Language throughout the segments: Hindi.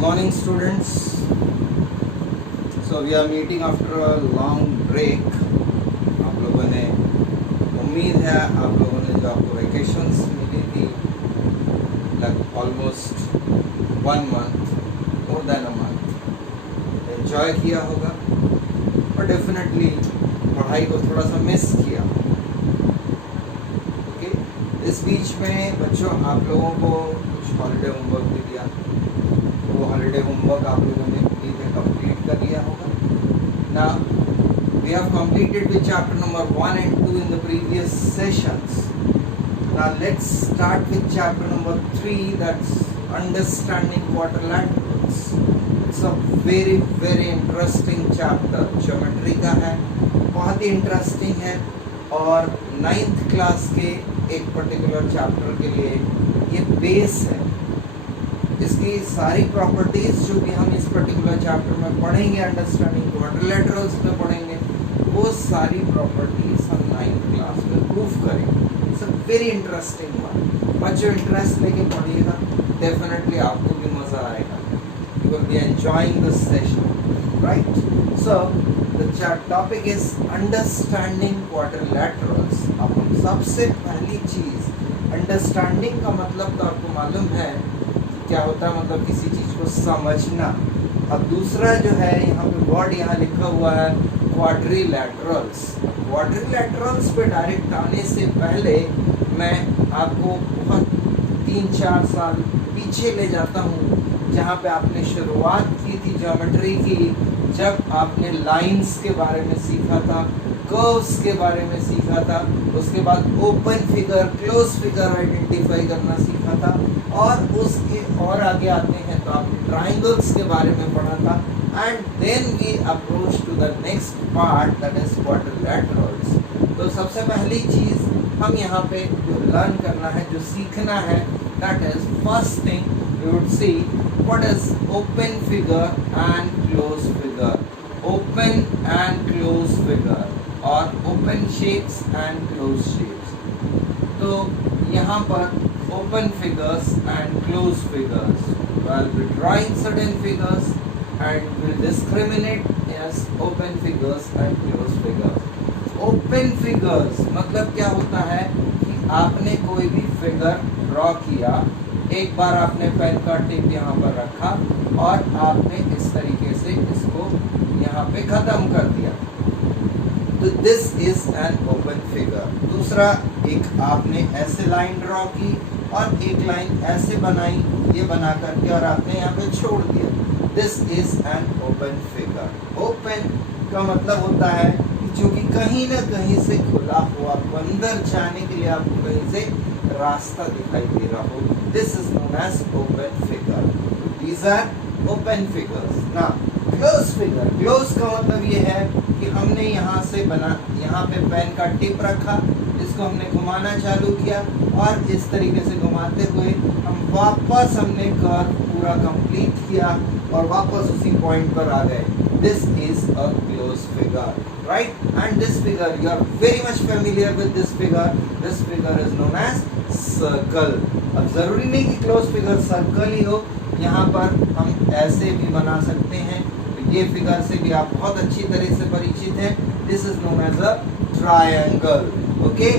Morning students. So we are meeting after a long break. आप लोगों ने उम्मीद है आप लोगों ने जो आपको वेकेशंस मिली थी like almost 1 month, more than a month, enjoy किया होगा और डेफिनेटली पढ़ाई को थोड़ा सा मिस किया। ओके, इस बीच में बच्चों आप लोगों को कुछ हॉलीडे होमवर्क भी दिया, वो हॉलीडे होमवर्क आप लोगों ने कंप्लीट कर लिया होगा। Now we have completed with chapter number 1 and 2 in the previous sessions. Now let's start with chapter number 3, that's understanding quadrilaterals. It's a very interesting chapter. Geometry का है, बहुत ही इंटरेस्टिंग है और 9th क्लास के एक पर्टिकुलर चैप्टर के लिए ये बेस है। इसकी सारी प्रॉपर्टीज जो भी हम इस पर्टिकुलर चैप्टर में पढ़ेंगे, अंडरस्टैंडिंग क्वाड्रिलेटरल्स में पढ़ेंगे, वो सारी प्रॉपर्टीज हम 9th क्लास में प्रूव करेंगे। It's a very interesting one. बच्चों इंटरेस्ट लेके पढ़िएगा, डेफिनेटली आपको भी मजा आएगा। You will be enjoying this session, right? So the topic is understanding quadrilaterals. अब हम सबसे पहली चीज, अंडरस्टैंडिंग का मतलब तो आपको मालूम है क्या होता है, मतलब किसी चीज को समझना। अब दूसरा जो है यहाँ पे वर्ड यहाँ लिखा हुआ है क्वाड्रिलैटरल्स। क्वाड्रिलैटरल्स पे डायरेक्ट आने से पहले मैं आपको बहुत 3-4 साल पीछे ले जाता हूँ, जहाँ पे आपने शुरुआत की थी ज्योमेट्री की, जब आपने लाइंस के बारे में सीखा था, कर्व्स के बारे में सीखा था, उसके बाद open figure, close figure identify करना सीखा था, और उसके और आगे आते हैं तो आपने ट्राइंगल्स के बारे में पढ़ा था। And then we approach to the next part, that is quadrilaterals. तो सबसे पहली चीज हम यहाँ पे जो लर्न करना है, जो सीखना है, that is first thing you would see what is open figure and close figure, open and close figure, और open shapes and close shapes. तो यहाँ पर open figures and closed figures. I'll be drawing certain figures and will discriminate as open figures and closed figures. Open figures मतलब क्या होता है कि आपने कोई भी फिगर ड्रॉ किया, एक बार आपने पेन का टिप यहाँ पर रखा और आपने इस तरीके से इसको यहाँ पे खत्म कर दिया, तो this is an open figure. दूसरा, एक आपने ऐसे लाइन ड्रॉ की और एक लाइन ऐसे बनाई, ये बना करके और आपने यहाँ पे छोड़ दिया, this is an open figure. Open का मतलब होता है कि जो कि कहीं ना कहीं से खुला हो, आपको अंदर जाने के लिए आपको कहीं से रास्ता दिखाई दे रहा हो, this is known as open figure. These are open figures. ना क्लोज फिगर, क्लोज का मतलब ये है कि हमने यहाँ से यहाँ पे पेन का टिप रखा, इसको हमने घुमाना चालू किया और इस तरीके से घुमाते हुए हम वापस हमने कर्व पूरा कंप्लीट किया और वापस उसी पॉइंट पर आ गए। This is a close figure, right? And this figure, you are very much familiar with this figure. This figure is known as circle. अब जरूरी नहीं कि क्लोज फिगर सर्कल ही हो, यहाँ पर हम ऐसे भी बना सकते हैं। ये फिगर से भी आप बहुत अच्छी तरह से परिचित हैं। This is known as a triangle, okay?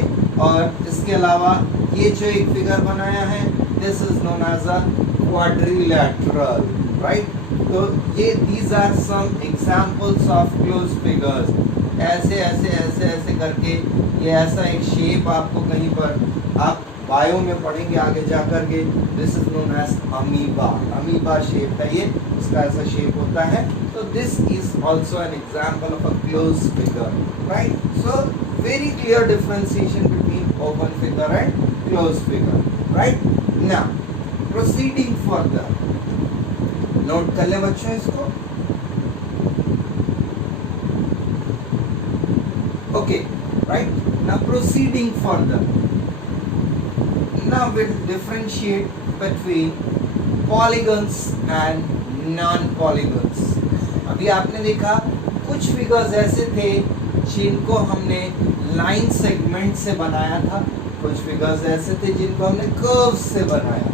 और इसके अलावा ये जो एक फिगर बनाया है, this is known as a quadrilateral, right? तो ये these are some examples of close figures. ऐसे ऐसे ऐसे ऐसे करके ये ऐसा एक शेप आपको कहीं पर आप बायो में पढ़ेंगे आगे जा करके, this is known as amoeba. Amoeba shape है ये, इसका ऐसा शेप होता है। तो this is also an example of a close figure, right? So very clear differentiation between open figure and close figure, right? Now proceeding further, note कर ले बच्चों इसको, okay, right? Now proceeding further, now we'll differentiate between polygons and non-polygons. अभी आपने देखा कुछ फिगर्स ऐसे थे जिनको हमने लाइन सेगमेंट से बनाया था, कुछ फिगर्स ऐसे थे जिनको हमने कर्व से बनाया।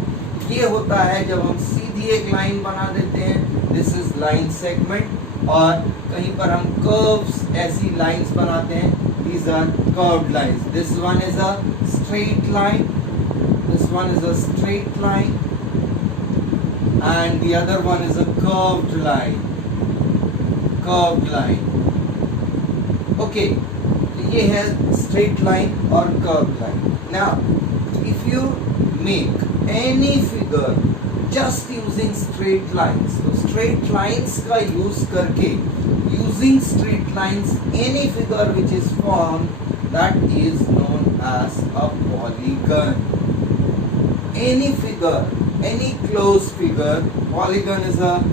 ये होता है जब हम सीधी एक लाइन बना देते हैं, दिस इज लाइन सेगमेंट, और कहीं पर हम कर्व्स ऐसी लाइंस बनाते हैं, these are curved lines. This one is a straight line, this one is a straight line, and the other one is a curved line. Okay, ये है straight line और curved line. Now, if you make any figure just using straight lines, तो straight lines का use करके, using straight lines, any figure which is formed, that is known as a polygon. Any figure, any closed figure, polygon is a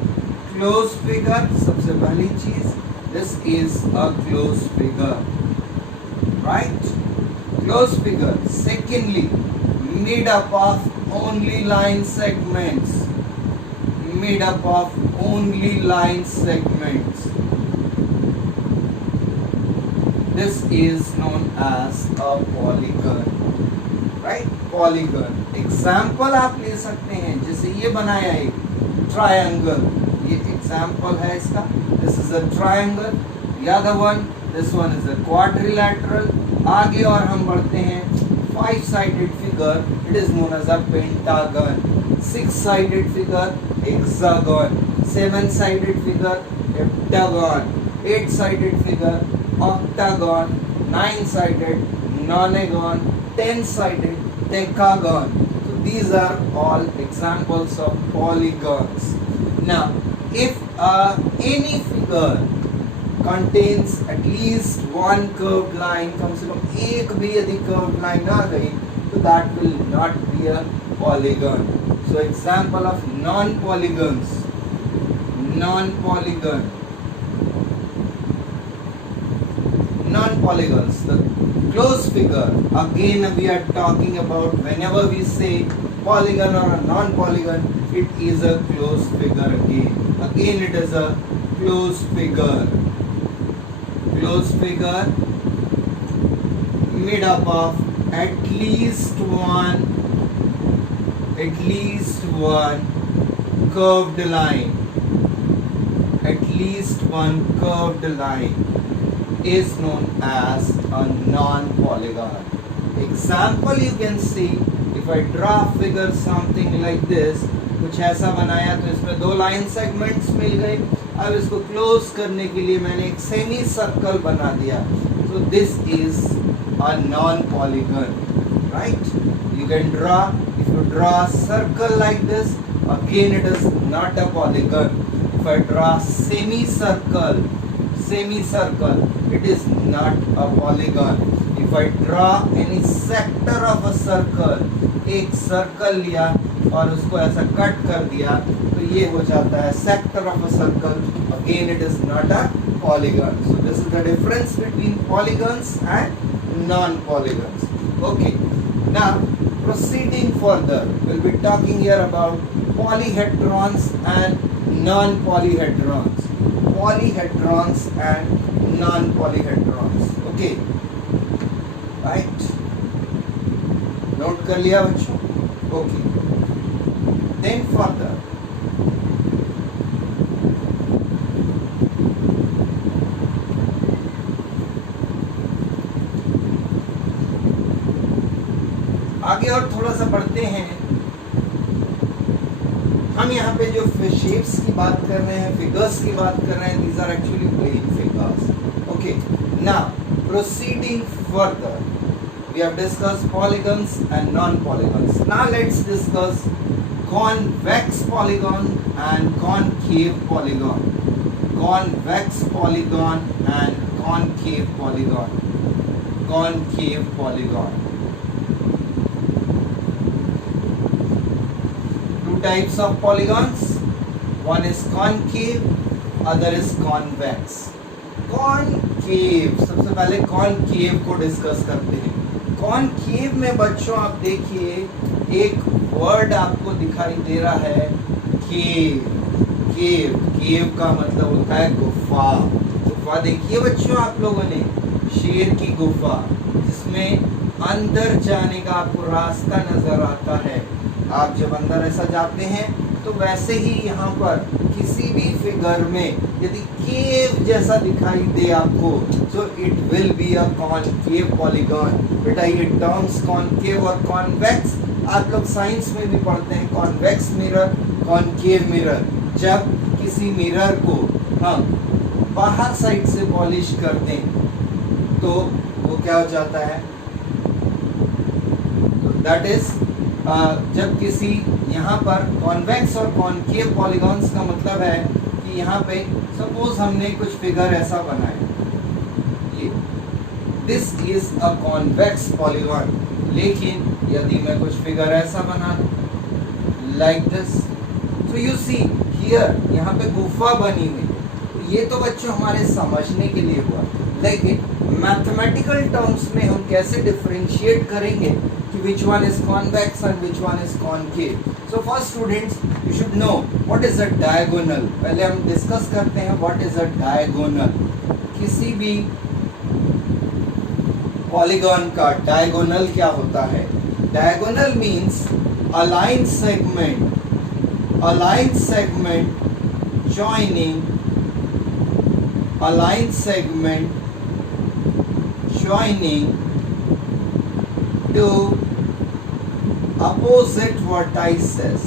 closed figure. सबसे पहली चीज, this is a closed figure, right? Closed figure. Secondly, made up of only line segments. Made up of only line segments. This is known as a polygon, right? Polygon. Example आप ले सकते हैं, जैसे ये बनाया एक triangle, ये example है इसका. This is a triangle. The other one, this one is a quadrilateral. आगे और हम बढ़ते हैं, 5-sided figure, it is known as a pentagon. 6-sided figure, hexagon. 7-sided figure, heptagon. 8-sided figure, octagon. 9-sided, nonagon. 10-sided, decagon. So these are all examples of polygons. Now, if any figure contains at least one curved line, कम से कम एक भी यदि curved line आ गई, तो that will not be a polygon. So example of non-polygons. Non-polygon. Non-polygons. The closed figure. Again we are talking about whenever we say polygon or a non-polygon, it is a closed figure again. Again it is a closed figure. Closed figure made up of at least one curved line. At least one curved line is known as a non-polygon. Example you can see, if I draw a figure something like this, कुछ ऐसा बनाया तो इसमें दो लाइन सेगमेंट्स मिल गए. अब इसको क्लोज करने के लिए मैंने एक सेमी सर्कल बना दिया. So this is a non-polygon, right? You can draw, if you draw a circle like this, again it is not a polygon. If I draw semicircle, it is not a polygon. If I draw any sector of a circle, एक सर्कल लिया और उसको ऐसा कट कर दिया, तो ये हो जाता है sector of a circle. Again it is not a polygon. So this is the difference between polygons and non-polygons. Okay. Now proceeding further, we'll be talking here about polyhedrons and non-polyhedrons. Polyhedrons and non-polyhedrons. Okay. Right. Note कर लिया बच्चों? Okay. Then further, आगे और थोड़ा सा बढ़ते हैं. हम यहाँ पे जो शेप्स की बात कर रहे हैं, फिगर्स की बात कर रहे हैं, these are actually plane figures. Okay. Now proceeding further, we have discussed polygons and non-polygons. Now let's discuss convex polygon and concave polygon. Convex polygon and concave polygon. Concave polygon. Two types of polygons. One is concave, other is convex. Concave, सबसे पहले concave को डिस्कस करते हैं. कॉनकेव में बच्चों आप देखिए एक वर्ड आपको दिखाई दे रहा है, केव. केव, केव का मतलब होता है गुफा. गुफा देखिए बच्चों आप लोगों ने, शेर की गुफा जिसमें अंदर जाने का आपको रास्ता नजर आता है. आप जब अंदर ऐसा जाते हैं तो वैसे ही यहाँ पर किसी भी फिगर में यदि केव जैसा दिखाई दे आपको, so it will be a concave polygon. बेटा ये टर्म्स कॉनकेव और कॉन्वेक्स आप लोग साइंस में भी पढ़ते हैं, कॉन्वेक्स मिरर, कॉनकेव मिरर। जब किसी मिरर को हम बाहर साइड से पॉलिश कर दें तो वो क्या हो जाता है, दैट इज जब किसी यहाँ पर कॉन्वेक्स और कॉनकेव पॉलीगॉन्स का मतलब है कि यहाँ पे सपोज हमने कुछ फिगर ऐसा बनाया, ये this is a convex polygon. लेकिन यदि मैं कुछ फिगर ऐसा बना लाइक दिस, तो यू सी हियर, यहाँ पे गुफा बनी हुई। तो ये तो बच्चों हमारे समझने के लिए हुआ, लेकिन मैथमेटिकल टर्म्स में हम कैसे डिफरेंशिएट करेंगे कि which one is convex and which one is concave. So first students, you should know what is a diagonal. पहले हम डिस्कस करते हैं what is a diagonal. किसी भी पॉलीगॉन का डायगोनल क्या होता है? Diagonal means a line segment joining to opposite vertices,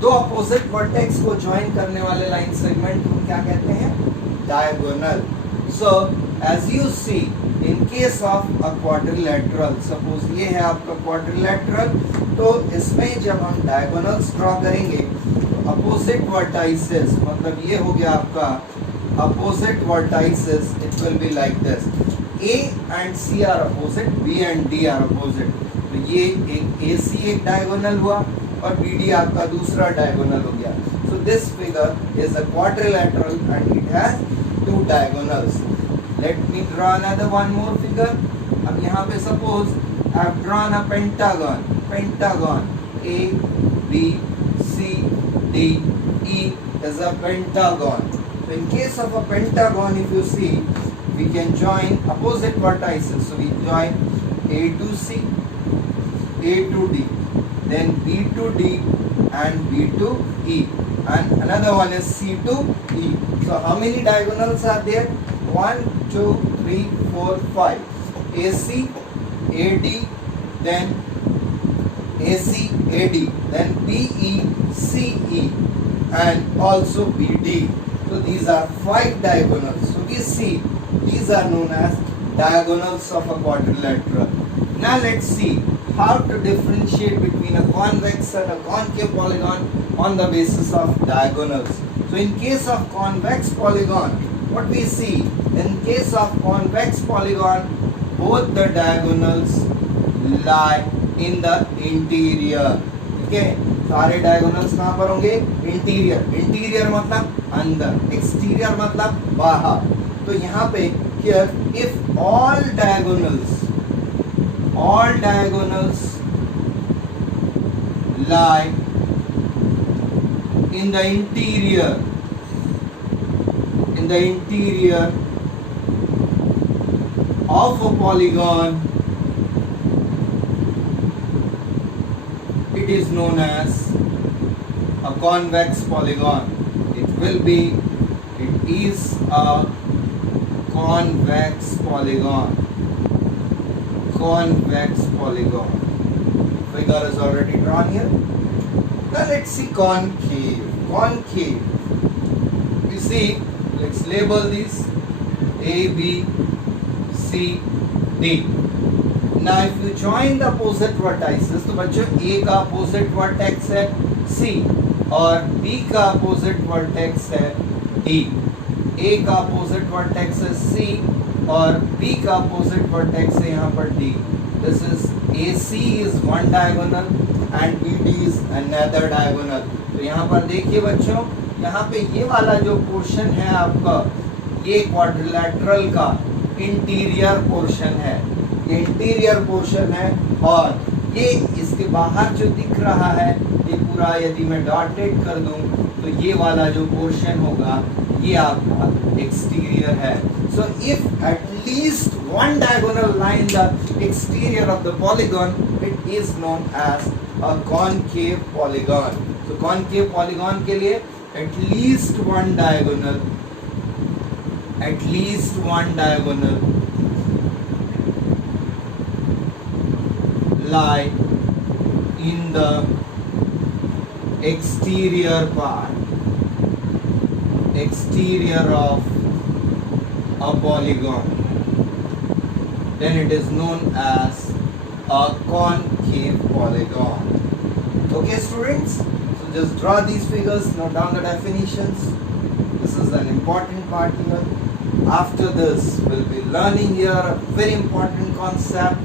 दो अपोजिट वर्टेक्स को ज्वाइन करने वाले लाइन सेगमेंट को क्या कहते हैं? Diagonal. So as you see in case of a quadrilateral, suppose ये है आपका क्वाड्रिलैटरल, तो इसमें जब हम डायगोनल्स ड्रॉ करेंगे तो अपोजिट वर्टाइसेस, मतलब ये हो गया आपका opposite vertices, it will be like this. A and C are opposite, B and D are opposite. तो ये एक AC एक diagonal हुआ और BD आपका दूसरा diagonal हो गया. So this figure is a quadrilateral and it has two diagonals. Let me draw another one more figure. अब यहाँ पे suppose I have drawn a pentagon. A, B, C, D, E is a pentagon. So in case of a pentagon, if you see, we can join opposite vertices. So we join A to C, A to D, then B to D and B to E, and another one is C to E. So how many diagonals are there? 1, 2, 3, 4, 5. AC, AD, then AC, AD, then BE, CE, and also BD. So these are 5 diagonals. So we see these are known as diagonals of a quadrilateral. Now let's see how to differentiate between a convex and a concave polygon on the basis of diagonals. So in case of convex polygon, what we see, in case of convex polygon, both the diagonals lie in the interior. Okay? सारे डायगोनल्स कहाँ पर होंगे? इंटीरियर मतलब अंदर, एक्सटीरियर मतलब बाहर। तो यहाँ पे here if all diagonals lie in the interior of a polygon, it is known as a convex polygon. It is a convex polygon. Figure is already drawn here. Now let's see concave. You see, let's label these A, B, C, D. Now if you join the opposite vertices, तो बच्चों A का opposite vertex है C और B का opposite vertex है D. A का opposite vertex है C और B का opposite vertex है यहाँ पर D. This is AC is one diagonal and BD is another diagonal. तो यहाँ पर देखिए बच्चों, यहाँ पे ये वाला जो पोर्शन है आपका, ये क्वाड्रिलैटरल का इंटीरियर पोर्शन है, ये इंटीरियर पोर्शन है, और ये इसके बाहर जो दिख रहा है ये पूरा यदि मैं डॉटेड कर दूं तो ये वाला जो पोर्शन होगा ये आपका एक्सटीरियर है. So if at least one diagonal line in the exterior of the polygon, it is known as a concave polygon. So concave polygon के लिए at least one diagonal lie in the exterior of a polygon, then it is known as a concave polygon. Okay students, so just draw these figures, note down the definitions. This is an important part here. After this we'll be learning here a very important concept,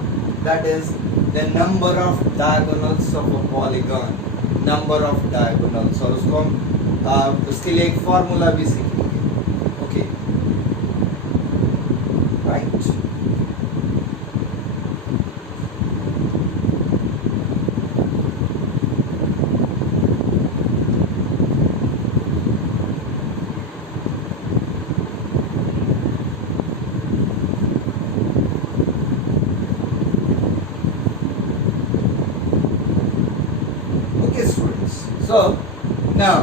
that is the number of diagonals of a polygon. Number of diagonals, और उसको हम उसके लिए एक फॉर्मूला भी सीखेंगे. Okay, right. So now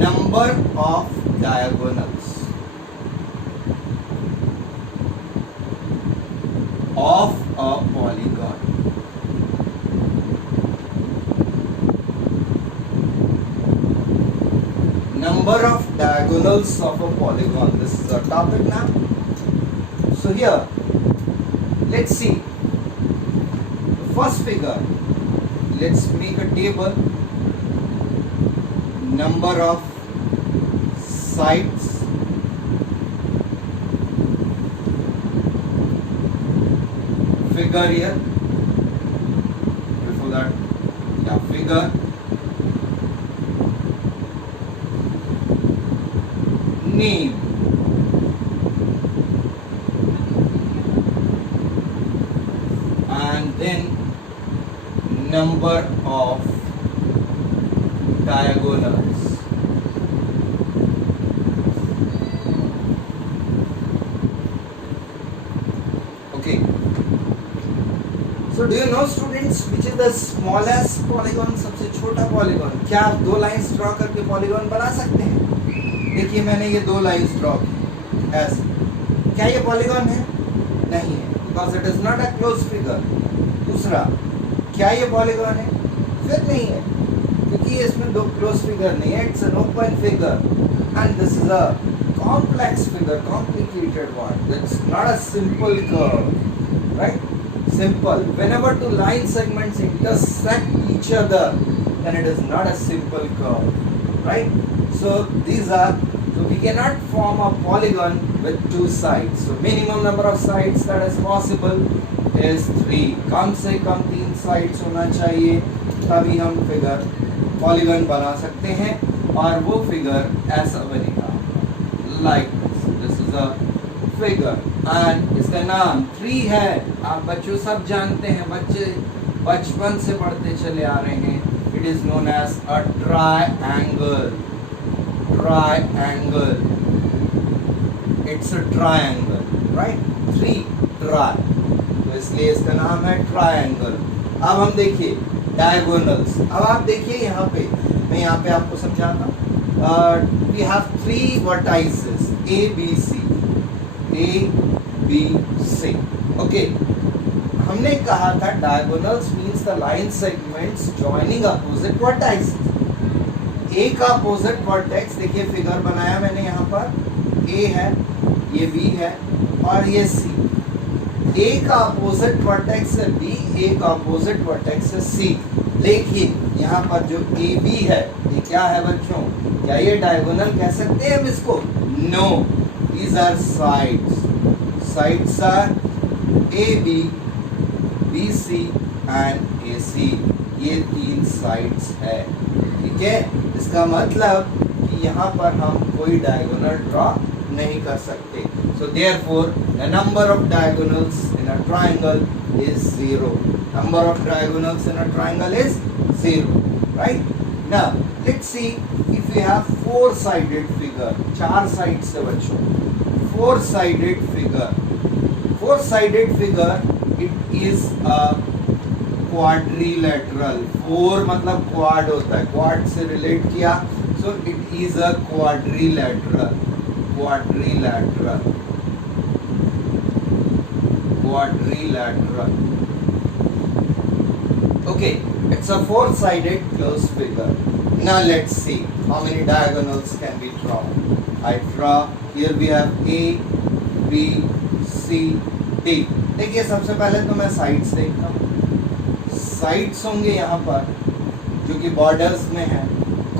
number of diagonals of a polygon. Number of diagonals of a polygon. This is our topic now. So here, let's see the first figure. Let's make a table. Number of sides figure here. Before that, figure. Name. And then number of diagonals. Okay. So do you know students which is the smallest polygon? सबसे छोटा polygon. क्या आप दो लाइंस ड्रॉ करके polygon बना सकते हैं? देखिए मैंने ये दो लाइंस ड्रॉ की ऐसे. क्या ये polygon है? नहीं है, because it is not a closed figure. दूसरा, क्या ये polygon है? फिर नहीं है, क्योंकि इसमें दो क्लोज फिगर नहीं है. It's an open figure and this is a complex figure, complicated one. It's not a simple curve, right? Simple. Whenever two line segments intersect each other, then it is not a simple curve, right? So these are, so we cannot form a polygon with two sides. So minimum number of sides that is possible is 3. कम से कम 3 sides होना चाहिए, तभी हम फिगर पॉलीगन बना सकते हैं. और वो फिगर ऐसा बनेगा, like this is a figure and इसका नाम 3 है. आप बच्चों सब जानते हैं, बच्चे बचपन से पढ़ते चले आ रहे हैं. It is known as a triangle. It's a triangle, right? 3 tri, तो इसलिए इसका नाम है ट्रायंगल. अब हम देखिए डायगोनल्स. अब आप देखिए यहाँ पे, मैं यहाँ पे आपको समझाता हूँ. We have 3 vertices A B C. Okay, हमने कहा था diagonals means the line segments joining opposite vertices. A का अपोजिट वर्टेक्स, देखिए फिगर बनाया मैंने यहाँ पर. A है, ये B है और ये C. A का अपोजिट वर्टेक्स है B, A का अपोजिट वर्टेक्स है C. लेकिन यहाँ पर जो AB है, ये क्या है बच्चों? क्या ये डायगोनल कह सकते हैं हम इसको? No, these are sides. Sides are AB, BC and AC. ये 3 sides है, ठीक है? इसका मतलब कि यहाँ पर हम कोई डायगोनल ड्रॉ नहीं कर सकते. So therefore the number of diagonals in a triangle is 0. Number of diagonals in a triangle is 0, right? Now let's see if we have 4-sided figure. 4 sides से बच्चों, 4-sided figure. four-sided figure, it is a quadrilateral. Four मतलब क्वाड होता है, क्वाड से रिलेट किया, so it is a quadrilateral. Okay, it's a four-sided closed figure. Now let's see how many diagonals can be drawn. I draw. Here we have A, B, C, D. देखिए सबसे पहले तो मैं साइड्स देखता हूँ. साइड्स होंगे यहाँ पर जो कि बॉर्डर्स में है.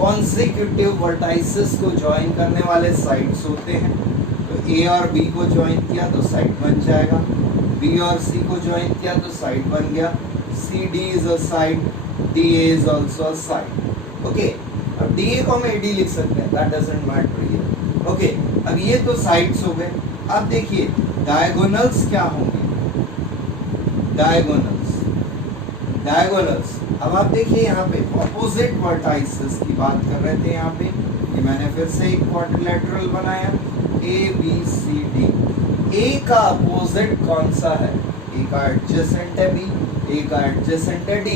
कॉन्सिक्यूटिव वर्टाइसेस को ज्वाइन करने वाले साइड्स होते हैं. तो A और B को ज्वाइन किया तो साइड बन जाएगा. B और C को ज्वाइन किया तो साइड बन गया. CD is a side, DA is also a side. Okay, अब DA को हम AD लिख सकते हैं. That doesn't matter here. Okay, अब ये तो साइड्स हो गए. अब देखिए डायगोनल्स क्या होंगे. डायगोनल्स अब आप देखिए यहाँ पे ऑपोजिट वर्टाइसेस की बात कर रहे थे. यहाँ पे ये मैंने फिर से एक क्वाड्रिलैटरल बनाया. A B C D. A का अपोजिट कौन सा है? A का एडजेसेंट है B, A का एडजेसेंट है D.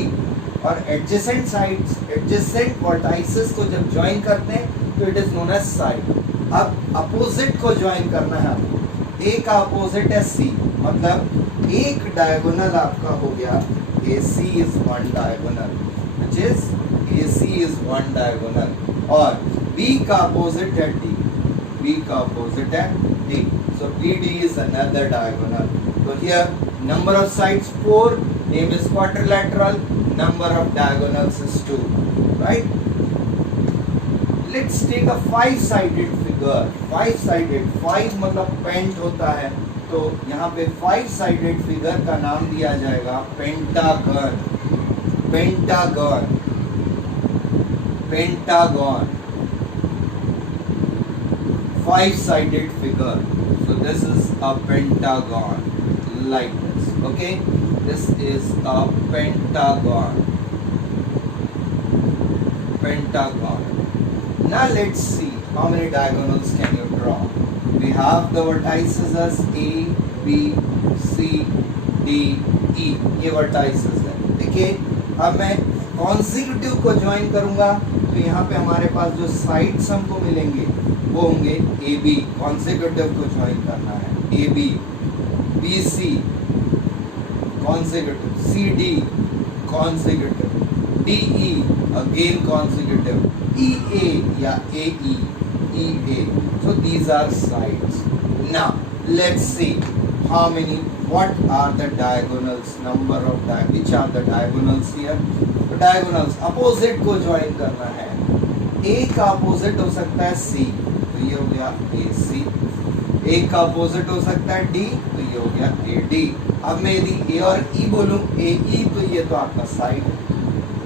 और एडजेसेंट साइड्स, एडजेसेंट वर्टाइसेस को जब ज्वाइन करते हैं तो it is known as side. अब अपोजिट को ज्वाइन करना है आपको. A का अपोजिट है C, मतलब एक डायगोनल आपका हो गया. AC is one diagonal, which is AC is one diagonal. और B का अपोजिट है D, B का अपोजिट है D. So BD is another diagonal. So here number of sides 4, name is quadrilateral, number of diagonals is 2, right? Let's take a five-sided figure. Five-sided, five मतलब पेंट होता है, तो यहाँ पे फाइव-साइडेड फिगर का नाम दिया जाएगा pentagon. Five-sided figure. So this is a pentagon, like this. Okay, this is a pentagon. Now let's see how many diagonals can you draw. We have the vertices as A, B, C, D, E. ये vertices है. देखिए अब मैं consecutive को join करूँगा तो यहाँ पे हमारे पास जो sides हमको मिलेंगे वो होंगे AB. consecutive को join करना है. AB, BC, consecutive, CD, consecutive, DE, again consecutive, EA या AE, EA. So these are sides. Now let's see how many, what are the diagonals, number of which are the diagonals here. तो diagonals opposite को join करना है. A का opposite हो सकता है C, तो ये हो गया AC. A का opposite हो सकता है D, तो ये हो गया AD. अब मैं यदि A और E बोलूँ AE, तो ये तो आपका साइड है.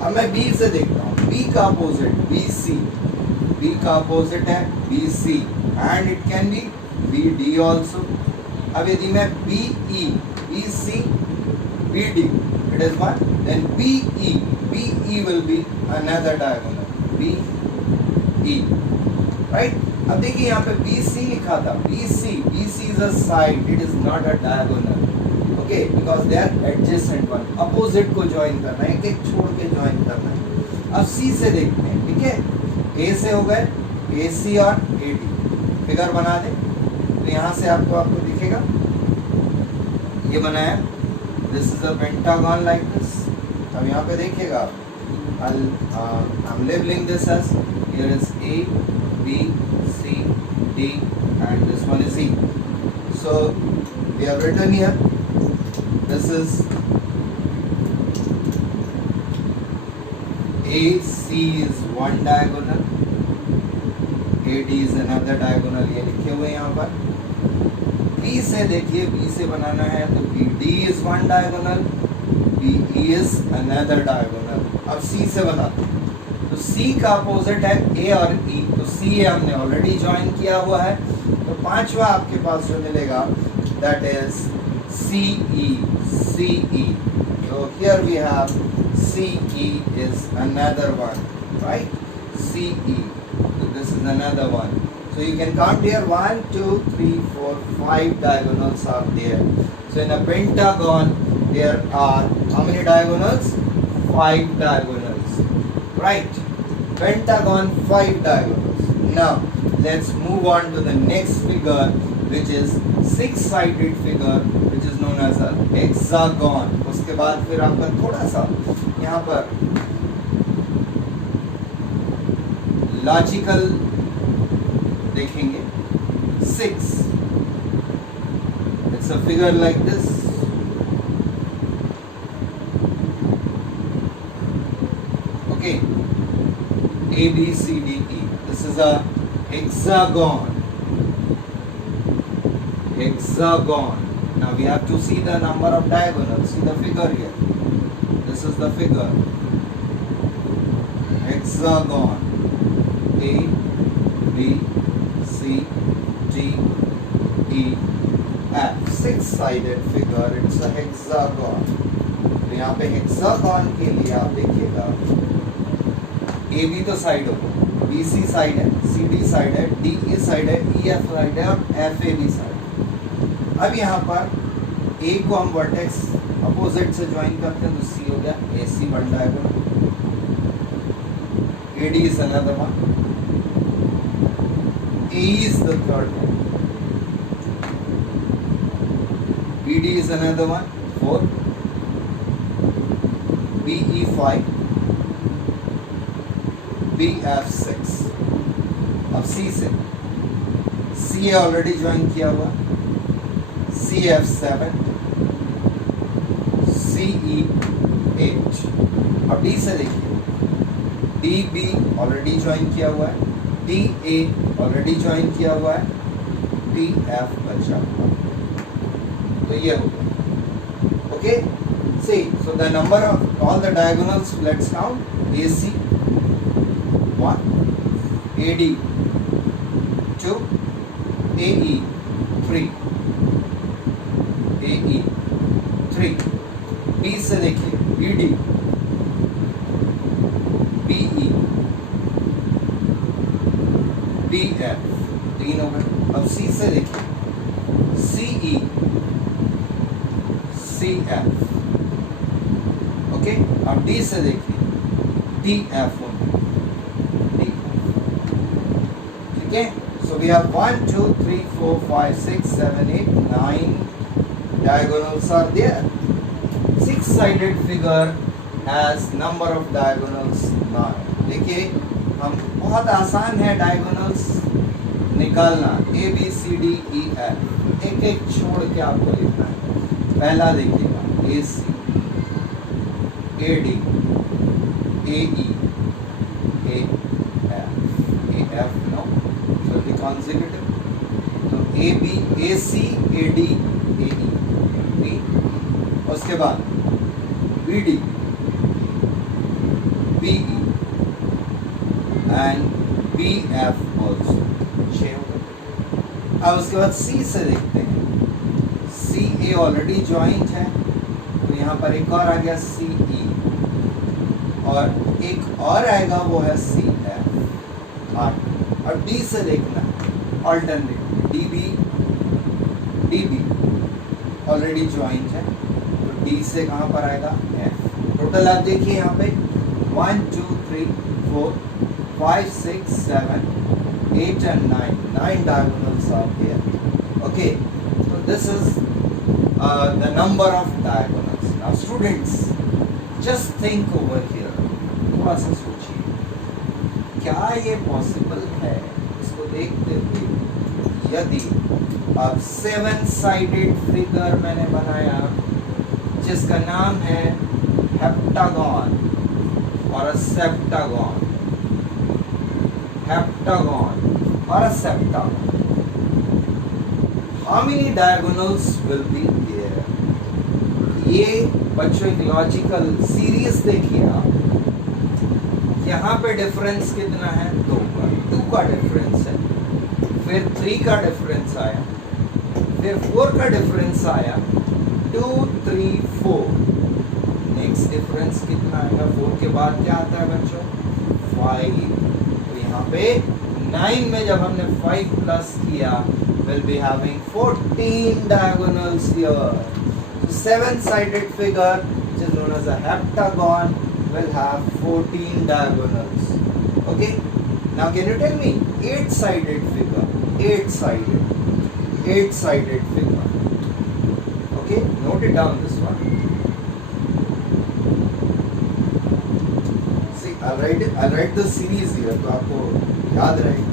अब मैं B से देखता हूँ. B का opposite BC, B का opposite है BC, and it can be BD also. अब यदि मैं BE, BC, BD, it is one. Then BE will be another diagonal. BE, right? अब देखिए यहाँ पे BC लिखा था. BC is a side. It is not a diagonal. Okay, because they are adjacent one. Opposite को join करना है, एक छोड़ के join करना है. अब C से देखते हैं, ठीक है? A से हो गए AC और AD. फिगर बना दे तो यहाँ से आपको दिखेगा ये बनाया. This is a pentagon like this. अब यहाँ पे देखिएगा I'm labeling this as here is A, B, C, D and this one is E. So we have written here this is AC is one diagonal, AD is another diagonal. ये लिखे हुए यहाँ पर. B से देखिए, B से बनाना है तो BD is one diagonal, BE is another diagonal. अब C से बनाते हैं तो C का अपोजिट है A और E, तो C हमने ऑलरेडी ज्वाइन किया हुआ है. तो पांचवा आपके पास जो मिलेगा that is CE. So here we have CE is another one, right? CE. So this is another one. So you can count here 1, 2, 3, 4, 5 diagonals are there. So So in a pentagon, there are how many diagonals? 5 diagonals. Right? Pentagon, 5 diagonals. Now, let's move on to the next figure, which is 6-sided figure, which is known as a hexagon. उसके बाद फिर आपका थोड़ा सा यहाँ पर लॉजिकल देखेंगे. 6. It's a figure like this. Okay. A, B, C, D, E. This is a hexagon. Hexagon. Now we have to see the number of diagonals. See the figure here. This is the figure. Hexagon. A, B, C, D, E, F. 6-sided figure. It's a hexagon. तो यहाँ पे hexagon के लिए आप देखिएगा. ए बी तो साइड होगा, बी सी साइड है, सी डी साइड है, डी ई साइड है, ई एफ साइड है और एफ ए बी साइड है. अब यहाँ पर ए को हम वर्टेक्स अपोजिट से ज्वाइन करते हैं तो सी हो गया. A C one diagonal, A D is another one, A is the third one, B D is another one, 4, B E 5, BF6. अब C से C ऑलरेडी ज्वाइन किया हुआ, CF7, CE8. अब D से देखिए, DB ऑलरेडी ज्वाइन किया हुआ है, DA ऑलरेडी ज्वाइन किया हुआ है, DF बचा हुआ. तो ये हो गया. Okay, see, so the number of all the diagonals, let's count. AC 1, AD 2, AE 3, AE 3. B से देखिए, BD, BE, BF 3 हो गए. अब C से देखिए, CE, CF. ओके, अब D से देखिए, DF. Okay, so we have 1, 2, 3, 4, 5, 6, 7, 8, 9 diagonals are there. 6-sided figure has number of diagonals 9. देखिए, हम बहुत आसान है diagonals निकालना. A, B, C, D, E, F. एक एक छोड़ के आपको लिखना है. पहला देखिएगा, A, C, A, D, A, E, A, F. A, F, no. So the consecutive. तो A B A C A D A E B. उसके बाद B D B E and B F also. 6 हो गए. अब उसके बाद C से देखते हैं. C A ऑलरेडी ज्वाइंट है तो यहाँ पर एक और आ गया C E और एक और आएगा वो है C F. 8. और D से देखना alternate, D B already joint है तो D से कहाँ पर आएगा F. टोटल आप देखिए यहाँ पे 1, 2, 3, 4, 5, 6, 7, 8 and 9 diagonals are here. Okay, so this is the number of diagonals. Now students, just think over here. थोड़ा सा सोचिए, क्या ये पॉसिबल है? इसको देखते हुए यदि अब 7-sided फिगर मैंने बनाया जिसका नाम है हेप्टागन और सेप्टागन, हेप्टागन और septagon. How many diagonals will be there? ये बच्चों एक लॉजिकल सीरीज देखिए आप. यहाँ पे डिफरेंस कितना है? 2 का डिफरेंस है, फिर 3 का डिफरेंस आया, फिर 4 का डिफरेंस आया, 2, 3, 4. नेक्स्ट डिफरेंस कितना आएगा? 4 के बाद क्या आता है बच्चों? 5. तो यहाँ पे 9 में जब हमने 5 प्लस किया, we'll be having 14 diagonals here. 7-sided figure, which is known as a heptagon, will have 14 diagonals. Okay. Now can you tell me 8-sided figure? 8-sided figure. Okay, note it down, this one. See, I'll write the series here, तो आपको याद रहेगी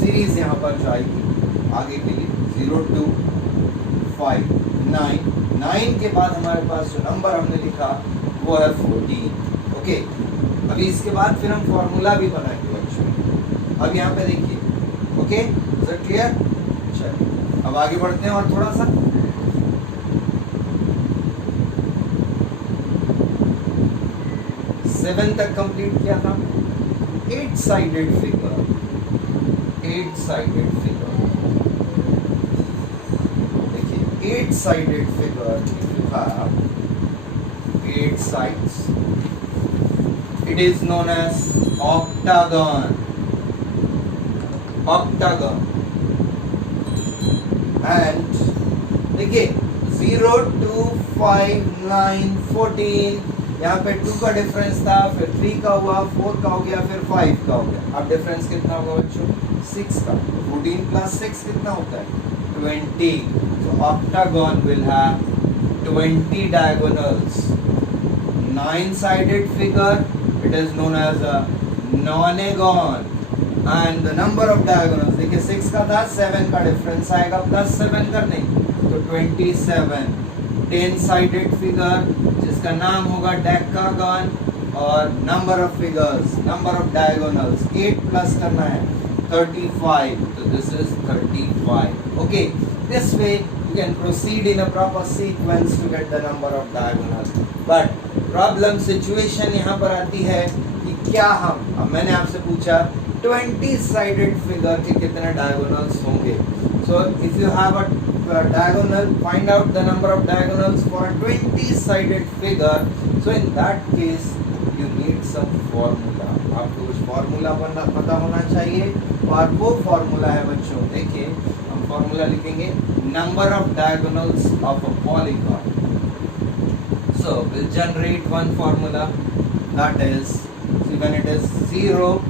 सीरीज यहाँ पर जो आएगी आगे के लिए 0 2 5 9 9 के बाद हमारे पास जो नंबर हमने लिखा वो है 14. ओके, अभी इसके बाद फिर हम फॉर्मूला भी बनाएंगे बच्चों. अब यहाँ पे देखिए. Okay, is it clear? चलिए अब आगे बढ़ते हैं और थोड़ा सा. सेवन तक कंप्लीट किया था. 8-sided figure. 8-sided figure. देखिए 8-sided figure if you have 8 sides, it is known as octagon. Octagon. And देखिए 0 2 5 9 14, यहाँ पे 2 का डिफरेंस था, फिर 3 का हुआ, 4 का हो गया, फिर 5 का हो गया. अब डिफरेंस कितना होगा बच्चों? 6 का. 14 प्लस 6 कितना होता है? 20. So octagon will have 20 diagonals. 9-sided figure, it is known as a nonagon. And the number of diagonals, देखिए 6 का था, 7 का डिफरेंस आएगा, प्लस 7 करने, तो 27. 10-sided figure, जिसका नाम होगा डेकागन, और number of figures, number of diagonals 8 plus करना है 35, तो this is 35. Okay, this way you can proceed in a proper sequence to get the number of diagonals. But problem situation यहाँ पर आती है कि क्या अब मैंने आपसे पूछा 20-sided फिगर के कितने डायगोनल्स होंगे. So if you have a diagonal, find out the number of diagonals for a 20-sided figure. So in that case, you need some formula. आपको कुछ formula पता होना चाहिए, और वो formula है बच्चों, देखिए हम formula लिखेंगे number of diagonals of a polygon. So we'll generate one formula, that is, see, when it is 0,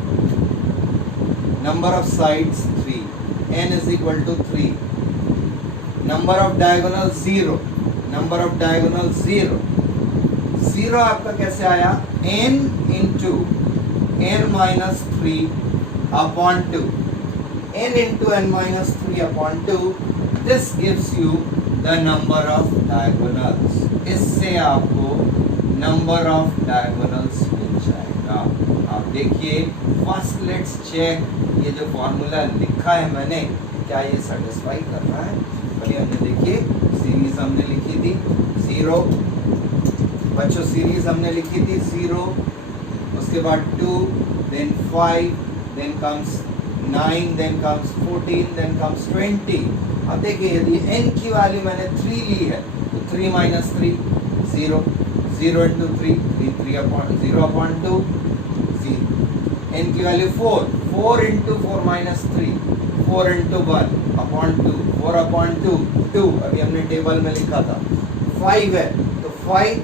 number of sides 3, n is equal to 3. Number of diagonals 0. Number of diagonals 0. 0 आपका कैसे आया? n into n minus 3 upon 2. n into n minus 3 upon 2. This gives you the number of diagonals. इससे आपको number of diagonals मिल जाएगा. आप देखिए, फर्स्ट लेट्स चेक ये जो फॉर्मूला लिखा है मैंने, क्या ये सेटिस्फाई कर रहा है? पहले हमने देखिए सीरीज हमने लिखी थी 0, बच्चों सीरीज हमने लिखी थी 0, उसके बाद 2, then 5, then comes 9, then comes 14, then comes 20. अब देखिए यदि n की वैल्यू मैंने 3 ली है, तो 3 minus 3 0, 0 into 3 3 upon 0 upon 2, n की value 4, 4 into 4 minus 3, 4 into 1 upon 2, 4 upon 2, 2, अभी हमने टेबल में लिखा था. 5 है, तो 5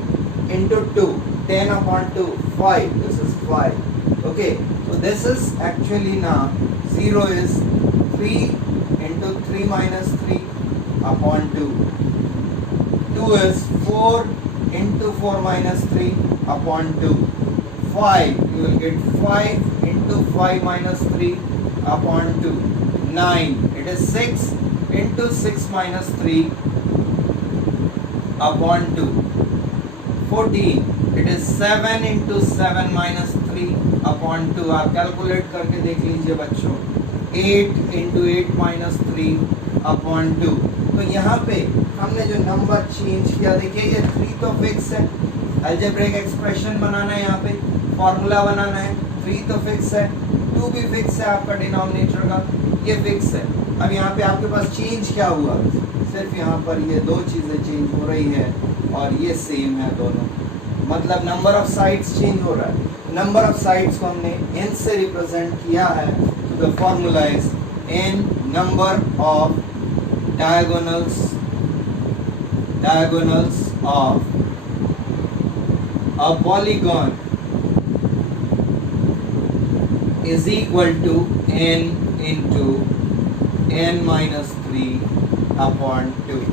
into 2, 10 upon 2, 5, this is 5. Okay, so this is actually now 0 is 3 into 3 minus 3 upon 2. 2 is 4 into 4 minus 3 upon 2. 5, you will get 5 into 5 minus 3 upon 2. 9, it is 6 into 6 minus 3 upon 2. 14, it is 7 into 7 minus 3 upon 2. आप कैलकुलेट करके देख लीजिए बच्चों. 8 into 8 minus 3 upon 2. तो यहाँ पे हमने जो नंबर चेंज किया, देखिए ये 3 तो फिक्स है, अलजेब्रिक एक्सप्रेशन बनाना है, यहाँ पे फॉर्मूला बनाना है, 3 तो फिक्स है, 2 भी फिक्स है, आपका डिनोमिनेटर का ये फिक्स है. अब यहाँ पे आपके पास चेंज क्या हुआ? सिर्फ यहाँ पर ये 2 चीज़ें चेंज हो रही है, और ये सेम है दोनों, मतलब नंबर ऑफ साइड्स चेंज हो रहा है. नंबर ऑफ साइड्स को हमने n से रिप्रेजेंट किया है, तो the formula is n number of diagonals diagonals of a polygon is equal to n into n minus 3 upon 2.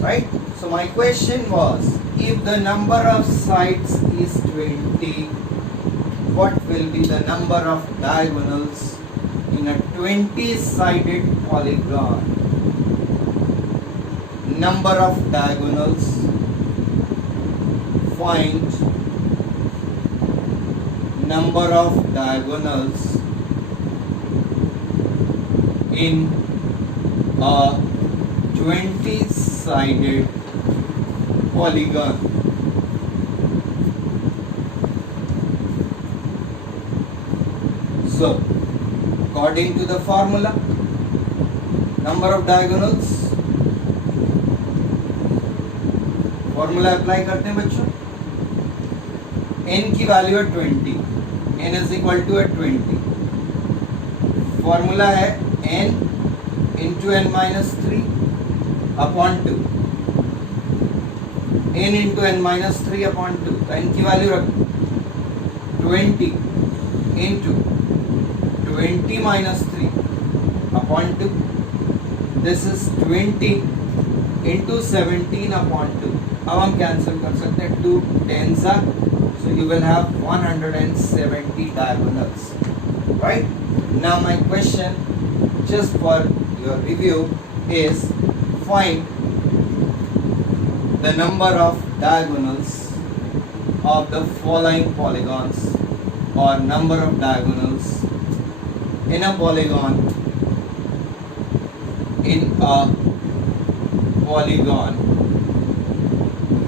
Right? So my question was, if the number of sides is 20, what will be the number of diagonals in a 20-sided polygon? Number of diagonals. Find number of diagonals in a 20-sided polygon. So, according to the formula, number of diagonals, formula apply करते हैं बच्चों. n की वैल्यू है 20, n इज इक्वल टू है 20. फॉर्मूला है n into n minus 3 upon 2. n into n minus 3 upon 2. तो n की वैल्यू रखो 20 into 20 minus 3 upon 2. This is 20 into 17 upon 2. अब हम कैंसिल कर सकते हैं. 2 tens are, so you will have 170 diagonals. Right? Now my question, just for your review, is find the number of diagonals of the following polygons, or number of diagonals in a polygon,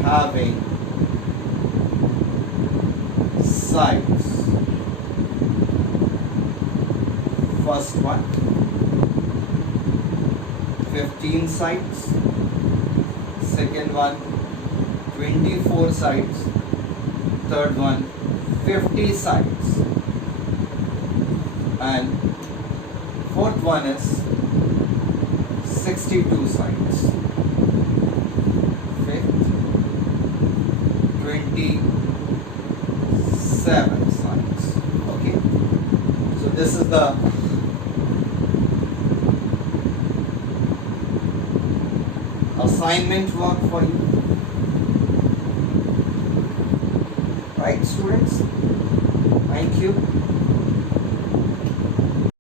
having sides. First one, 15 sides. Second one, 24 sides. Third one, 50 sides. And fourth one is 62 sides. Fifth, 27 sides. Okay. So this is the assignment work for you. Right, students? Thank you.